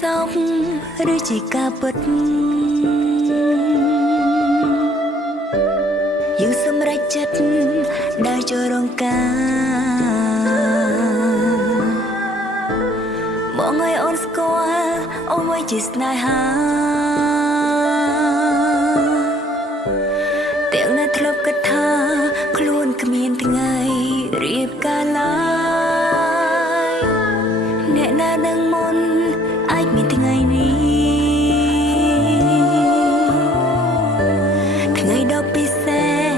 សោកឬជាការពិតយើងសម្រេចចិត្តដើរចូលរងការមកឲ្យអូនស្គាល់អ្វីជាស្នេហាទាំងនៅធ្លាប់គិតថាខ្លួនគ្មានថ្ងៃរៀបការឡើយអ្នកណានឹងមុនអាចមានថ្ងៃនេះថ្ងៃដ៏ពិសេស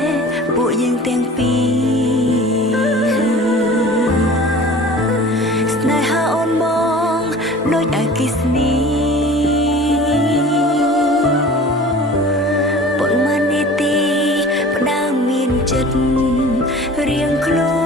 ពួកយើងទាំងពីរស្នេហាអូនបងដូចអគ្គិសនីប៉ុន្មាននាទីផ្ដើមមានចិត្តរៀងខ្លួន